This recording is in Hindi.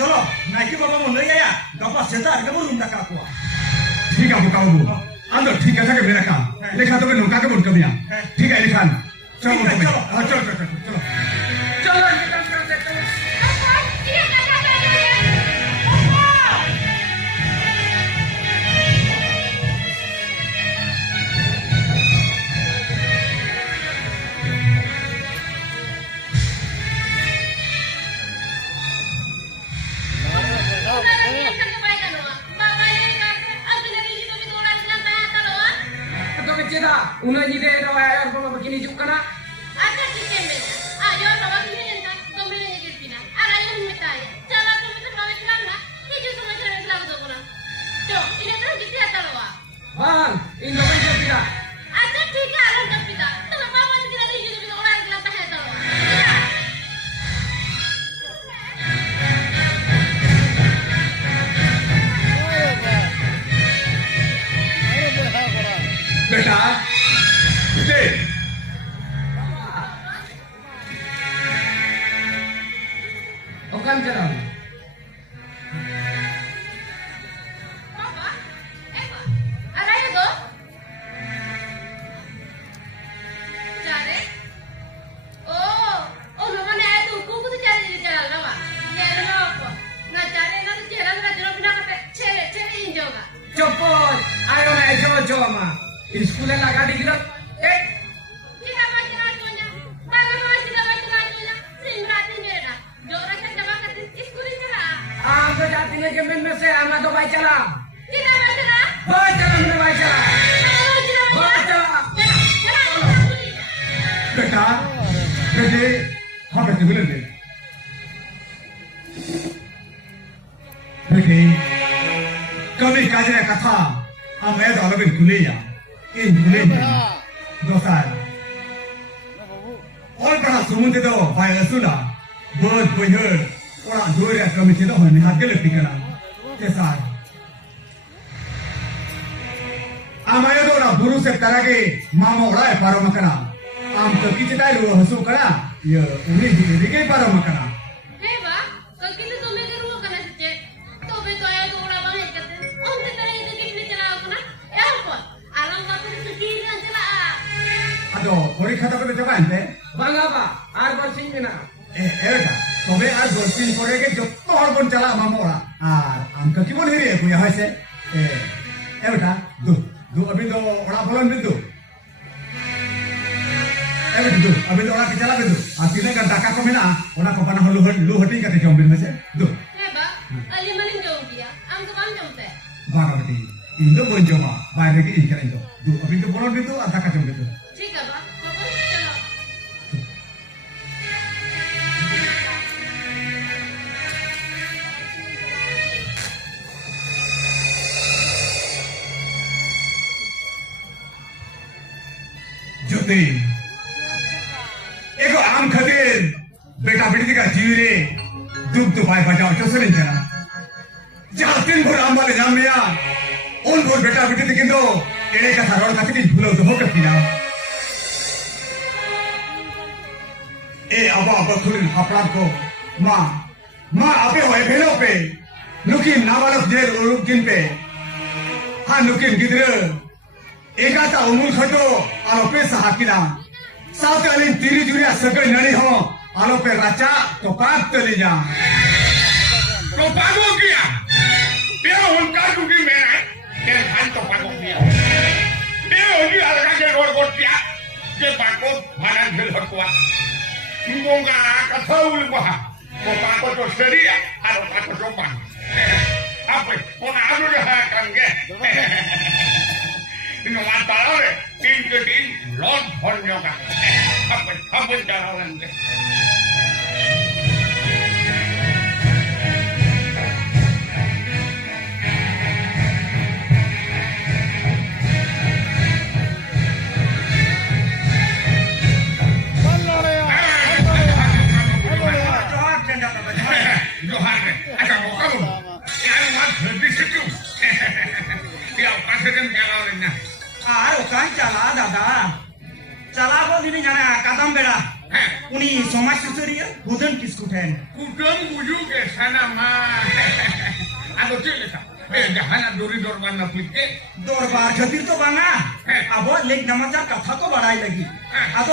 Cholo, naik bawa mulai ya. Gapa setar kamu rumah kakak. ठीक है बुकाओ वो अंदर ठीक है जाके मेरा काम लिखा तो मैं नुका के बोल कभी ठीक है लिखा चलो चलो चलो चलो चलो Una ide na wayar ko begini juga na. Ada di sini. Ayo bawa ini entah. Kamu ini ke sini. Ada yang minta ya. Jangan kamu itu bawa ke mana? Ini semua jangan lagu tu pun. Jo, ini terus kita ada loa. Bang, ini apa yang kita? Ada tiga orang yang kita. Kenapa bawa kita di sini kita orang yang tak ada loa? बेटा दे Okan jalan. Apa? Apa? Ada itu? Cari? Oh, nama ni itu. Kuku tu cari di jalan nama. Ni ada apa? Nak cari nak jalan nak jalan pindah kata cari ini juga. Cepot, ayo na coba ma. Sekolah laga di kita. Kita baca lagunya. Bagaimana masih dah baca lagunya? Simrati ni dah. Jorang kan jawab kata sekolah cakap. Aku jati ni ke men se ama to baca lah. Kita baca lah. Baca lah mana baca. Baca. बेटा बेटे हाँ बेटे बोले दे बेटे कभी काजरे कथा हम मैं तो अलग खुले या इन खुले दोस्ता और बड़ा सुमुंदे तो भाई असुला बहुत बहर और जोर या कमी चलो होने हाथ के लगती करा कैसा आमायो तो ना बुरु से तरह के मामा उड़ा है पारो मकना आम तो किसी टाइम वो हंसू करा ये उन्हें दिखे पारो मकना Heba, kalau kita tu mereka rumah kena sejak. Tu betul ayah tu orang bangsa kata. Oh, kita itu kita cakap aku nak. Ya apa? Alam bapa tu sekiri kan cakap. अदो कोई खाता पे बेटा कांते Bang apa? Arbor sing mina. एरटा तबे आज गोस्टिन करे के जो तो हर बन चला मामा उड़ा आम का की बोल हिरी है कोई है से बेटा दो अभी तो उड़ा बोलन भी दो betul, abis itu orang bicara betul. Artinya kan dakar kau mina, orang kau panah lu hati kata jom bin macam, tu. Heba, ali maling jom dia. Am tu kam jom teh. Baru berarti, Indo pun jom ah, bayar lagi ikan Indo. Tu, abis itu bolan betul, dakar jom betul. Cik apa? Bapa cakap. Juti, एको आम खातिर बेटा बेटी का जीवरे दुख दुपाय बचाओ तो सरें जना जहाँ तीन भर आम वाले जाम लिया उन भर बेटा बेटी दिखिन दो एड़े का थारोड़ खातिर की भूलो तो हो करती ना अब खुलिन अपराध को माँ आपे होए भेलो पे नुकिन नावालक जेल उरुकिन पे हाँ नुकिन गिद्र एकाता उमुल खतो आलोपे सहाकिना साथ अलिन तीरी जुरिया सगळ नड़ी हो आलो पे राचा तो पाक तली जा तो पागो किया बे उनका दुखी में है के खान तो पागो किया बे होगी अलगा के रोड को किया के पागो भाना झेल हटवा मुंगा का थाउल बहा को पागो तो शरीर आलो पागो तो पान अब कौन आलू रहा कंगे ino matadores tin que tin los hornioga apa jalan deh समाज सुसरिया बुधन किसको kuten. Kutung bujuk ke sana mah. Ado cilaka. Jahan duri dorban na pitke. Dorbar khatir to banga. Abo leg namaja katha to badai lagi. Ado